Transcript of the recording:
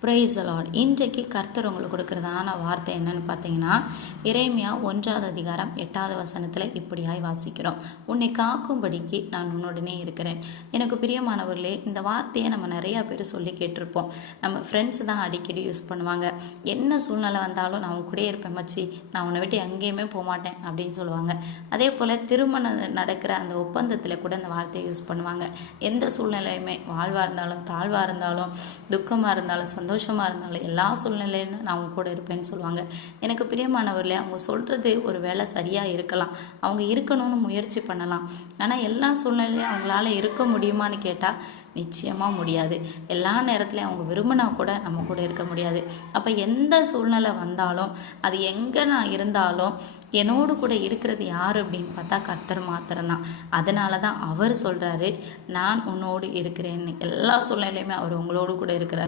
Praise the Lord. இன்றைக்கு கர்த்தர் உங்களுக்கு கொடுக்குறதான வார்த்தை என்னன்னு பார்த்தீங்கன்னா, எரேமியா 1வது அதிகாரம் 8வது வசனத்தில் இப்படியாய் வாசிக்கிறோம். உன்னை காக்கும்படிக்கு நான் உன்னுடனே இருக்கிறேன். எனக்கு பிரியமானவர்களே, இந்த வார்த்தையை நம்ம நிறையா பேர் சொல்லி கேட்டிருப்போம். நம்ம ஃப்ரெண்ட்ஸ் தான் அடிக்கடி யூஸ் பண்ணுவாங்க. என்ன சூழ்நிலை வந்தாலும் நான் உன் கூடயே இருப்பேன் மச்சி, நான் உன்னை விட்டு எங்கேயுமே போக மாட்டேன் அப்படின்னு சொல்லுவாங்க. அதே போல் திருமணம் நடக்கிற அந்த ஒப்பந்தத்தில் கூட இந்த வார்த்தையை யூஸ் பண்ணுவாங்க. எந்த சூழ்நிலையுமே, வாழ்வாக இருந்தாலும் தாழ்வாக இருந்தாலும் துக்கமாக இருந்தாலும் சந்தோஷமாக இருந்தாலும் எல்லா சூழ்நிலையிலும் நான் அவங்க கூட இருப்பேன்னு சொல்லுவாங்க. எனக்கு பிரியமானவர்களே, அவங்க சொல்கிறது ஒரு வேளை சரியாக இருக்கலாம், அவங்க இருக்கணும்னு முயற்சி பண்ணலாம். ஆனால் எல்லா சூழ்நிலையும் அவங்களால இருக்க முடியுமான்னு கேட்டால் நிச்சயமாக முடியாது. எல்லா நேரத்துலையும் அவங்க விரும்பினா கூட நம்ம கூட இருக்க முடியாது. அப்போ எந்த சூழ்நிலை வந்தாலும், அது எங்கே நான் இருந்தாலும் என்னோடு கூட இருக்கிறது யார் அப்படின்னு பார்த்தா கர்த்தர் மாத்திரம்தான். அதனால தான் அவர் சொல்கிறாரு, நான் உன்னோடு இருக்கிறேன்னு. எல்லா சூழ்நிலையுமே அவர் உங்களோடு கூட இருக்கிறார்.